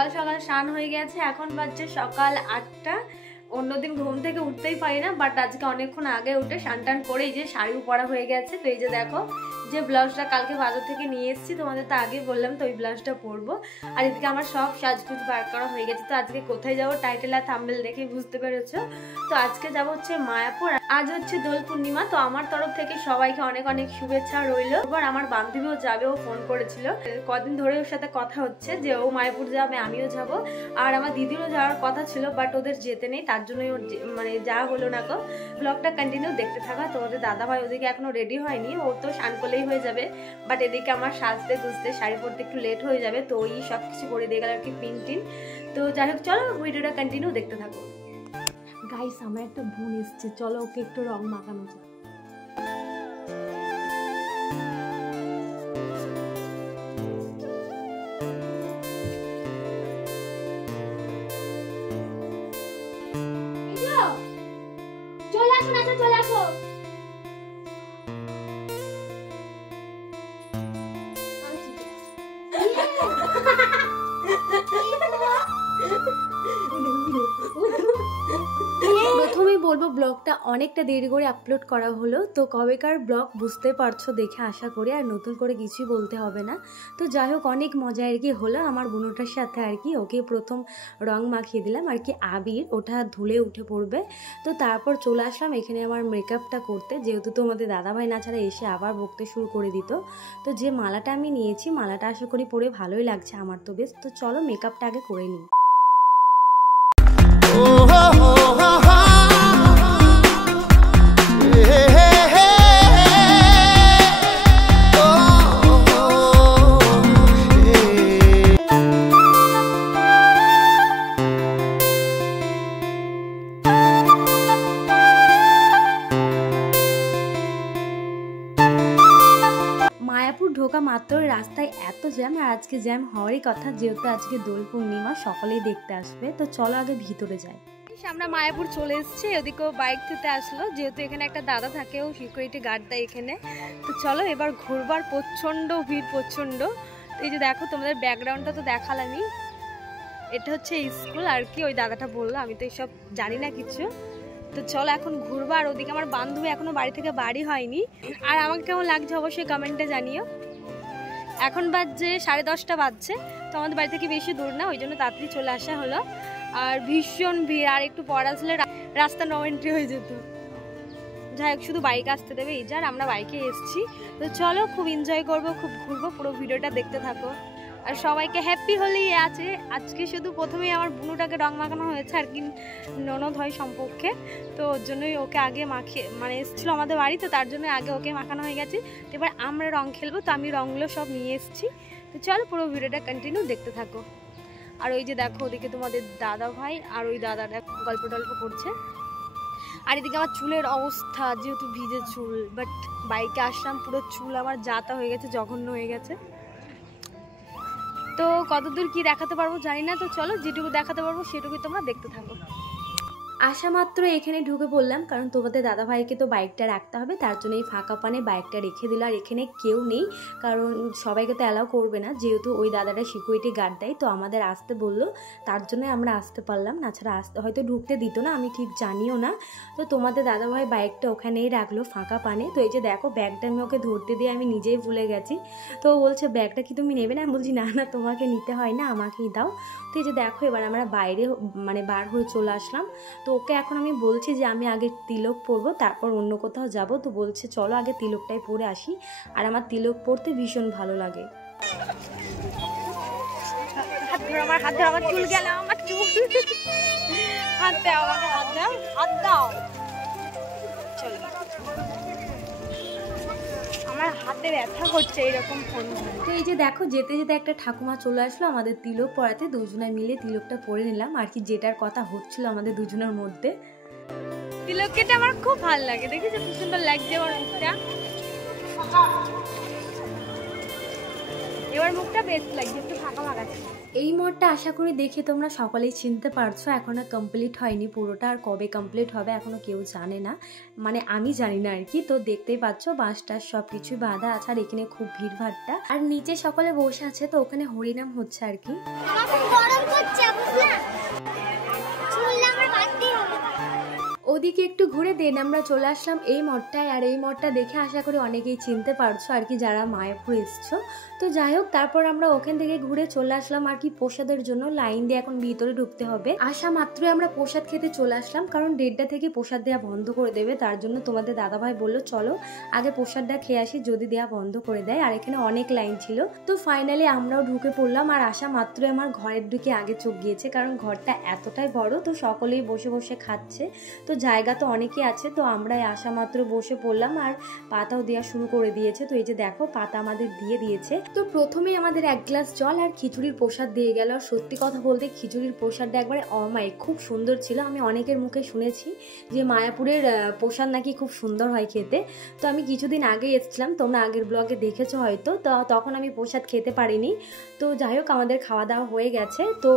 সকাল সকাল স্নান হয়ে গেছে, এখন বাজছে সকাল 8টা। অন্যদিন ঘুম থেকে উঠতেই পারি না, বাট আজকে অনেকক্ষণ আগে উঠে স্নান টান করে এই যে শাড়িও পরা হয়ে গেছে। তো এই যে দেখো যে ব্লাউজটা কালকে বাজার থেকে নিয়ে এসেছি, তোমাদের তো আগে বললাম, তো ওই ব্লাউজটা পরবো। আর এদিকে আমার সব সাজগুজ বার করা হয়ে গেছে। তো আজকে কোথায় যাবো টাইটেল আর থাম্বনেল দেখে বুঝতে পেরেছো। তো আজকে যাব হচ্ছে মায়াপুর। আজ হচ্ছে দোল পূর্ণিমা, তো আমার তরফ থেকে সবাইকে অনেক অনেক শুভেচ্ছা রইলো। এবার আমার বান্ধবীও যাবে, ও ফোন করেছিল, কদিন ধরে ওর সাথে কথা হচ্ছে যে ও মায়াপুর যাবে, আমিও যাব। আর আমার দিদিরও যাওয়ার কথা ছিল, বাট ওদের যেতে নেই, তার জন্যই ওর মানে যা হলো না গো। ব্লগটা কন্টিনিউ দেখতে থাকা। তোমাদের দাদা ভাই ওদিকে এখনো রেডি হয়নি, ও তো স্নান করলেই হয়ে যাবে, বাট এদিকে আমার সাজতে গুজতে শাড়ি পরতে একটু লেট হয়ে যাবে। তো ওই সব কিছু করে দিয়ে গেল আর কি, পিন টিন। তো যাই হোক চলো ভিডিওটা কন্টিনিউ দেখতে থাকো। গাইস আমার একটা বোন এসছে, চলো ওকে একটু রং মাখানো যায়। চলে আসো না, চলে আসো। প্রথমেই বলবো ব্লগটা অনেকটা দেরি করে আপলোড করা হলো, তো কবেকার ব্লগ বুঝতে পারছো দেখে আশা করি, আর নতুন করে কিছুই বলতে হবে না। তো যাই হোক অনেক মজা আর কি হলো আমার বোনটার সাথে আর কি। ওকে প্রথম রং মাখিয়ে দিলাম আর কি আবির, ওটা ধুলে উঠে পড়বে। তো তারপর চলে আসলাম এখানে আমার মেকআপটা করতে, যেহেতু তোমাদের দাদাভাই না ছাড়া এসে আবার বকতে শুরু করে দিত। তো যে মালাটা আমি নিয়েছি, মালাটা আশা করি পরে ভালোই লাগছে আমার তো বেশ। তো চলো মেকআপটা আগে করে নিই। ঢোকা মাত্র রাস্তায় এত জ্যাম, আর আজকে জ্যাম হওয়ারই কথা, যেহেতু আজকে দোল পূর্ণিমা, সকলেই দেখতে আসবে। তো চলো আগে ভিতরে যাই। আমরা মায়াপুর চলে এসেছি, ওদিকেও বাইক থেকে আসলো, যেহেতু এখানে একটা দাদা থাকে, ও সিকিউরিটি গার্ড দেয় এখানে। তো চলো এবার ঘুরবার, প্রচন্ড ভিড় প্রচন্ড। এই যে দেখো তোমাদের ব্যাকগ্রাউন্ডটা তো দেখালামই, এটা হচ্ছে স্কুল আর কি, ওই দাদাটা বললো, আমি তো এইসব জানি না কিছু। তো চলো এখন ঘুরবো। আর ওদিকে আমার বান্ধবী এখনো বাড়ি থেকে বাড়ি হয়নি, আর আমাকে কেমন লাগছে অবশ্যই কমেন্টে জানিও। এখন বাজছে 10:30 বাজছে, তো আমাদের বাড়ি থেকে বেশি দূর না, ওই জন্য তাড়াতাড়ি চলে আসা হলো। আর ভীষণ ভিড়, আর একটু পর আসলে রাস্তা নো এন্ট্রি হয়ে যেত। যাই হোক শুধু বাইক আসতে দেবে এই যার, আমরা বাইকে এসেছি। তো চলো খুব এনজয় করবো, খুব ঘুরবো, পুরো ভিডিওটা দেখতে থাকো। আর সবাইকে হ্যাপি হোলি আছে। আজকে শুধু প্রথমেই আমার বুনুটাকে রং মাখানো হয়েছে আর কি, ননদ হয় সম্পর্কে, তো ওর জন্যই ওকে আগে মাখিয়ে মানে এসেছিলো আমাদের বাড়ি, তো তার জন্য আগে ওকে মাখানো হয়ে গেছে। তো এবার আমরা রং খেলবো, তো আমি রঙগুলো সব নিয়ে এসেছি। তো চলো পুরো ভিডিওটা কন্টিনিউ দেখতে থাকো। আর ওই যে দেখো ওদিকে তোমাদের দাদা ভাই আর ওই দাদাটা গল্প টল্প করছে। আর এদিকে আমার চুলের অবস্থা, যেহেতু ভিজে চুল, বাট বাইকে আসলাম পুরো চুল আমার যাতা হয়ে গেছে, জঘন্য হয়ে গেছে। তো কতদূর কি দেখাতে পারবো জানি না, তো চলো যেটুকু দেখাতে পারবো সেটুকুই তোমরা দেখতে থাকো। আসা মাত্র এখানে ঢুকে পড়লাম, কারণ তোমাদের দাদা ভাইকে তো বাইকটা রাখতে হবে, তার জন্য এই ফাঁকা পানে বাইকটা রেখে দিল। আর এখানে কেউ নেই, কারণ সবাইকে তো অ্যালাউ করবে না, যেহেতু ওই দাদাটা সিকিউরিটি গার্ড দেয়, তো আমাদের আসতে বললো, তার জন্য আমরা আসতে পারলাম, না ছাড়া আসতে হয়তো ঢুকতে দিত না, আমি ঠিক জানিও না। তো তোমাদের দাদা ভাই বাইকটা ওখানেই রাখলো ফাঁকা পানে। তো এই যে দেখো ব্যাগটা আমি ওকে ধরতে দিয়ে আমি নিজেই ভুলে গেছি। তো বলছে ব্যাগটা কি তুমি নেবে না, আমি বলছি না না তোমাকে নিতে হয় না, আমাকেই দাও। তো এই যে দেখো এবার আমরা বাইরে মানে বার হয়ে চলে আসলাম। তো ওকে এখন আমি বলছি যে আমি আগে তিলক পরবো, তারপর অন্য কোথাও যাব। তো বলছে চলো আগে তিলকটাই পরে আসি, আর আমার তিলক পরতে ভীষণ ভালো লাগে। আমার হাত ধরে, আমার চুল গেল, আমার চুল হাত দাও, আমাকে হাত দাও, হাত দাও। চলো আমার হাতে ব্যথা করছে এরকম ফোন। তো এই যে দেখো যেতে যেতে একটা ঠাকুমা চলে আসলো আমাদের তিলক পরাতে, দুজনে মিলে তিলকটা পরে নিলাম আর কি, যেটার কথা হচ্ছিল আমাদের দুজনের মধ্যে। তিলক কেটে আমার খুব ভালো লাগে, দেখেছো কি সুন্দর লাগছে আমার মুখটা। এবার মুখটা বেস্ট লাগছে, একটু ফাঁকা ফাঁকা ছিল। এই মঠটা আশা করি দেখে তোমরা সকলেই চিনতে পারছো, এখনো কমপ্লিট হয়নি পুরোটা, আর কবে কমপ্লিট হবে এখনো কেউ জানে না, মানে আমি জানি না আর কি। তো দেখতেই পাচ্ছ বাঁশটা সব কিছুই বাঁধা আছে, আর এখানে খুব ভিড় ভাড়টা, আর নিচে সকলে বসে আছে, তো ওখানে হরিনাম হচ্ছে আর কি। ওদিকে একটু ঘুরে দেন আমরা চলে আসলাম এই মঠটায়, আর এই মঠটা দেখে আশা করি অনেকেই চিনতে পারছো আর কি যারা মায়াপুর এসছো। তো যাই হোক, তারপর আমরা ওখান থেকে ঘুরে চলে আসলাম আর কি প্রসাদের জন্য, লাইন দিয়ে এখন ভিতরে ঢুকতে হবে। আসা মাত্রই আমরা প্রসাদ খেতে চলে আসলাম, কারণ 1:30 থেকে প্রসাদ দেওয়া বন্ধ করে দেবে, তার জন্য তোমাদের দাদাভাই বললো চলো আগে প্রসাদটা খেয়ে আসি, যদি দেওয়া বন্ধ করে দেয়। আর এখানে অনেক লাইন ছিল, তো ফাইনালি আমরাও ঢুকে পড়লাম। আর আসা মাত্রই আমার ঘরের দিকে আগে চোখ গিয়েছে, কারণ ঘরটা এতটাই বড়, তো সকলেই বসে বসে খাচ্ছে, তো জায়গা তো অনেকই আছে। তো আমরা আসা মাত্র বসে পড়লাম, আর পাতাও দেওয়া শুরু করে দিয়েছে। তো এই যে দেখো পাতা আমাদের দিয়ে দিয়েছে। তো প্রথমেই আমাদের 1 গ্লাস জল আর খিচুড়ির প্রসাদ দিয়ে গেল। সত্যি কথা বলতে খিচুড়ির প্রসাদটা একবারে অমায়িক, খুব সুন্দর ছিল। আমি অনেকের মুখে শুনেছি যে মায়াপুরের প্রসাদ নাকি খুব সুন্দর হয় খেতে। তো আমি কিছুদিন আগে এসেছিলাম, তোমরা আগের ব্লগে দেখেছো হয়তো, তো তখন আমি প্রসাদ খেতে পারিনি। তো যাই হোক আমাদের খাওয়া দাওয়া হয়ে গেছে, তো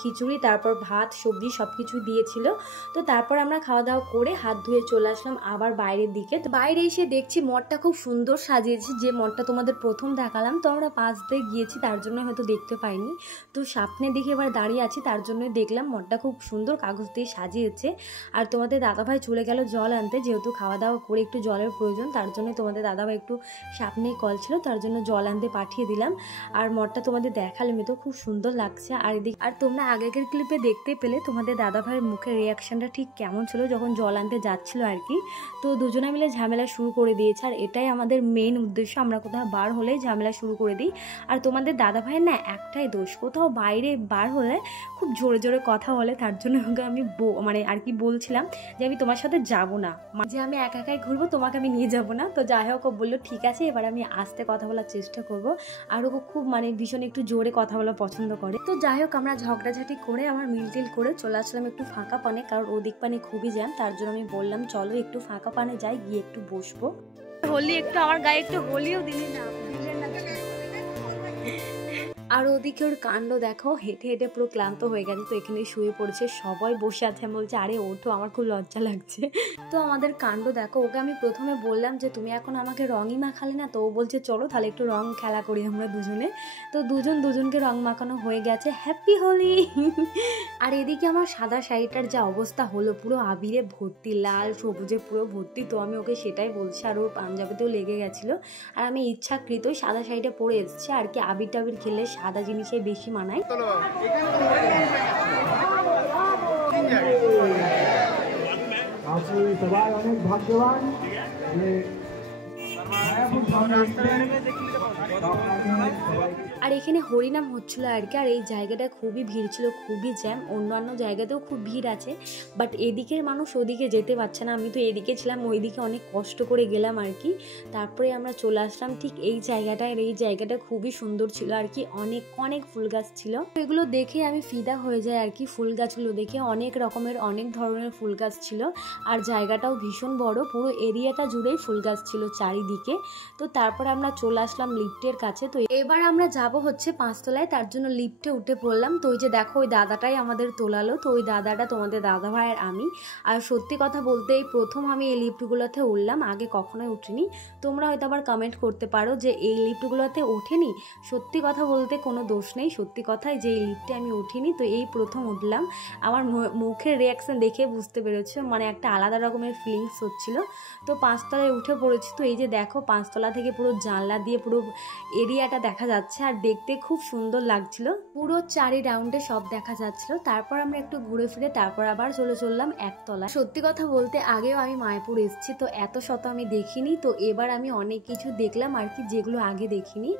খিচুড়ি তারপর ভাত সবজি সব কিছু দিয়েছিল। তো তারপর আমরা খাওয়া দাওয়া করে হাত ধুয়ে চলে আসলাম আবার বাইরের দিকে। তো বাইরে এসে দেখছি মঠটা খুব সুন্দর সাজিয়েছে, যে মঠটা তোমাদের প্রথম দেখালাম, তো আমরা পাশ দিয়ে গিয়েছি তার জন্য হয়তো দেখতে পাইনি। তো সামনে দিকে এবার দাঁড়িয়ে আছি, তার জন্য দেখলাম মঠটা খুব সুন্দর কাগজ দিয়ে সাজিয়েছে। আর তোমাদের দাদাভাই চলে গেল জল আনতে, যেহেতু খাওয়া দাওয়া করে একটু জলের প্রয়োজন, তার জন্য তোমাদের দাদাভাই একটু সামনেই কল ছিল, তার জন্য জল আনতে পাঠিয়ে দিলাম। আর মঠটা তোমাদের দেখালামই, তো খুব সুন্দর লাগছে। আর এদিকে আর তোমরা আগেকার ক্লিপে দেখতে পেলে তোমাদের দাদাভাইয়ের মুখের রিয়াকশনটা ঠিক কেমন ছিল যখন জল আনতে যাচ্ছিল আর কি। তো দুজনে মিলে ঝামেলা শুরু করে দিয়েছে, আর এটাই আমাদের মেন উদ্দেশ্য, আমরা কোথাও বার হলে ঝামেলা শুরু করে দিই। আর তোমাদের দাদা ভাইয়ের না একটাই দোষ, কোথাও বাইরে বার হলে খুব জোরে জোরে কথা বলে, তার জন্য ওকে আমি মানে আর কি বলছিলাম যে আমি তোমার সাথে যাব না, যে আমি একা একাই ঘুরবো, তোমাকে আমি নিয়ে যাব না। তো যাই হোক ও বললো ঠিক আছে, এবার আমি আস্তে কথা বলার চেষ্টা করব। আর ও খুব মানে ভীষণ একটু জোরে কথা বলা পছন্দ করে। তো যাই হোক আমরা ঝগড়াঝাটি করে আমার মিলটিল করে চলে আসলাম একটু ফাঁকা পানে, কারণ ওদিক পানে খুবই জ্যাম, তার জন্য আমি বললাম চলো একটু ফাঁকা পানে যাই, গিয়ে একটু বসবো। হোলি একটু আমার গায়ে একটু হোলিও দিলি না। আর ওদিকে ওর কাণ্ড দেখো, হেঁটে হেঁটে পুরো ক্লান্ত হয়ে গেছে, তো এখানে শুয়ে পড়েছে, সবাই বসে আছে, বলছে আরে ওঠো, আমার খুব লজ্জা লাগছে। তো আমাদের কাণ্ড দেখো, ওকে আমি প্রথমে বললাম যে তুমি এখন আমাকে রঙই মাখালে না, তো ও বলছে চলো তাহলে একটু রং খেলা করি আমরা দুজনে। তো দুজনকে রং মাখানো হয়ে গেছে, হ্যাপি হোলি। আর এদিকে আমার সাদা শাড়িটার যা অবস্থা হলো, পুরো আবিরে ভর্তি, লাল সবুজে পুরো ভর্তি। তো আমি ওকে সেটাই বলছি, আর ওর পাঞ্জাবিতেও লেগে গেছিলো। আর আমি ইচ্ছাকৃতই সাদা শাড়িটা পরে এসেছি আর কি, আবির টাবির খেলে সাদা জিনিসে বেশি মানায়। সবাই অনেক ভাগ্যবান যে আর এখানে হরিনাম হচ্ছিল আর কি। আর এই জায়গাটা খুবই ভিড় ছিল, খুবই জ্যাম। অন্যান্য জায়গাতেও খুব ভিড় আছে, বাট এদিকের মানুষ ওদিকে যেতে পারছে না। আমি তো এদিকে ছিলাম, ওইদিকে অনেক কষ্ট করে গেলাম আর কি। তারপরে আমরা চলে আসলাম ঠিক এই জায়গাটায়, আর এই জায়গাটা খুবই সুন্দর ছিল আর কি, অনেক অনেক ফুল গাছ ছিল। এগুলো দেখে আমি ফিদা হয়ে যাই আর কি, ফুল গাছগুলো দেখে, অনেক রকমের অনেক ধরনের ফুল গাছ ছিল। আর জায়গাটাও ভীষণ বড়, পুরো এরিয়াটা জুড়েই ফুল গাছ ছিল চারিদিকে। তো তারপরে আমরা চলে আসলাম লিফটের কাছে। তো এবার আমরা যাব হচ্ছে 5 তলায়, তার জন্য লিফটে উঠে পড়লাম। তো ওই যে দেখো ওই দাদাটাই আমাদের তোলালো, তো ওই দাদাটা তোমাদের দাদা ভাই আর আমি। আর সত্যি কথা বলতে এই প্রথম আমি এই লিফটগুলোতে উঠলাম, আগে কখনোই উঠিনি। তোমরা হয়তো আবার কমেন্ট করতে পারো যে এই লিফটগুলোতে ওঠেনি, সত্যি কথা বলতে কোনো দোষ নেই, সত্যি কথাই যে এই লিফটে আমি উঠিনি, তো এই প্রথম উঠলাম। আমার মুখের রিয়াকশন দেখে বুঝতে পেরেছো, মানে একটা আলাদা রকমের ফিলিংস হচ্ছিল। তো 5 তলায় উঠে পড়েছি। তো এই যে দেখো 5 তলা থেকে পুরো জানলা দিয়ে পুরো এরিয়াটা দেখা যাচ্ছে, আর দেখতে খুব সুন্দর লাগছিল, পুরো 4 রাউন্ডে সব দেখা যাচ্ছিল। তারপর আমরা একটু ঘুরে ফিরে তারপর আবার চললাম 1 তলায়। সত্যি কথা বলতে আগেও আমি মায়াপুর এসেছি, তো এত শত আমি দেখিনি। তো এবার আমি অনেক কিছু দেখলাম আর কি, যেগুলো আগে দেখিনি।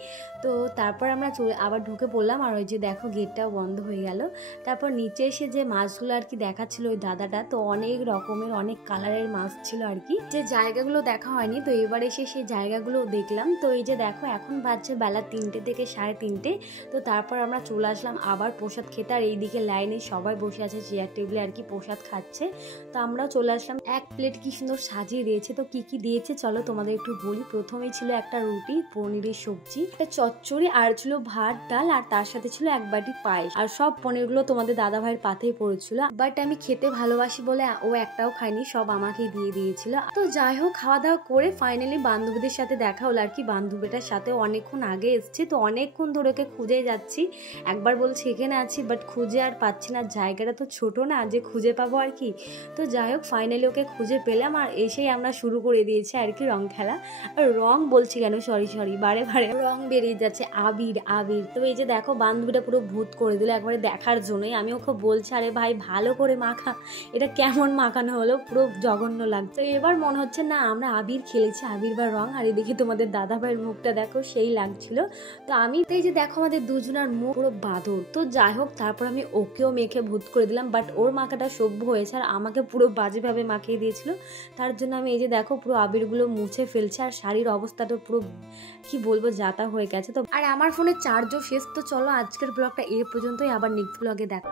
তো তারপর আমরা আবার ঢুকে পড়লাম, আর ওই যে দেখো গেটটাও বন্ধ হয়ে গেল। তারপর নিচে এসে যে মাছগুলো আর কি দেখাচ্ছিল ওই দাদাটা, তো অনেক রকমের অনেক কালারের মাছ ছিল আর কি, যে জায়গাগুলো দেখা হয়নি। তো এবার এসে সেই জায়গাগুলো দেখলাম। তো এই যে দেখো এখন বাজছে বেলা 3টে থেকে 3:30। তো তারপর আমরা চলে আসলাম আবার প্রসাদ খেতে, আর এইদিকে লাইনে সবাই বসে আছে চেয়ার টেবিলে আর কি প্রসাদ খাচ্ছে। তো আমরাও চলে আসলাম। এক প্লেট কি সুন্দর সাজিয়ে দিয়েছে। তো কি কি দিয়েছে চলো তোমাদের একটু বলি। প্রথমেই ছিল একটা রুটি, পনিরের সবজি, একটা চচ্চড়ি, আর ছিল ভাত ডাল, আর তার সাথে ছিল এক বাটি পায়েস। আর সব পনিরগুলো তোমাদের দাদা ভাইয়ের পাতেই পড়েছিল, বাট আমি খেতে ভালোবাসি বলে ও একটাও খায়নি, সব আমাকে দিয়ে দিয়েছিল। তো যাই হোক, খাওয়া দাওয়া করে ফাইনালি বান্ধবীদের সাথে দেখা হলো আর কি। বান্ধবীটার সাথে অনেকক্ষণ আগে এসছে, তো অনেকক্ষণ ধরে ওকে খুঁজে যাচ্ছি। একবার বলছি এখানে আছি, বাট খুঁজে আর পাচ্ছি না, জায়গাটা তো ছোট না যে খুঁজে পাবো আর কি। তো যাই হোক ফাইনালি ওকে খুঁজে পেলাম, আর এসেই আমরা শুরু করে দিয়েছি আর কি রং খেলা। আর রং বলছি কেন, সরি বারে বারে রং বেরিয়ে যাচ্ছে, আবির। তো এই যে দেখো বান্ধবীটা পুরো ভূত করে দিল একবারে দেখার জন্যই। আমি ওকে বলছি আরে ভাই ভালো করে মাখা, এটা কেমন মাখানো হলো, পুরো জঘন্য লাগছে। এবার মনে হচ্ছে না আমরা আবির খেলেছি, আবির বা রং। আর এদিকে তোমাদের দাদা ভাইয়ের মুখটা দেখো, সেই লাগছিল। তো আমি তো এই যে দেখো আমাদের দুজনের মুখ পুরো বাদর। তো যাই হোক তারপর আমি ওকেও মেখে ভূত করে দিলাম, বাট ওর মাখাটা সভ্য হয়েছে, আর আমাকে পুরো বাজেভাবে মাখিয়ে দিয়েছিল। তার জন্য আমি এই যে দেখো পুরো আবিরগুলো মুছে ফেলছে, আর শাড়ির অবস্থাটা পুরো কি বলবো যাতা হয়ে গেছে। তো আর আমার ফোনে চার্জও শেষ। তো চলো আজকের ব্লগটা এই পর্যন্তই, আবার নেক্সট ব্লগে দেখো।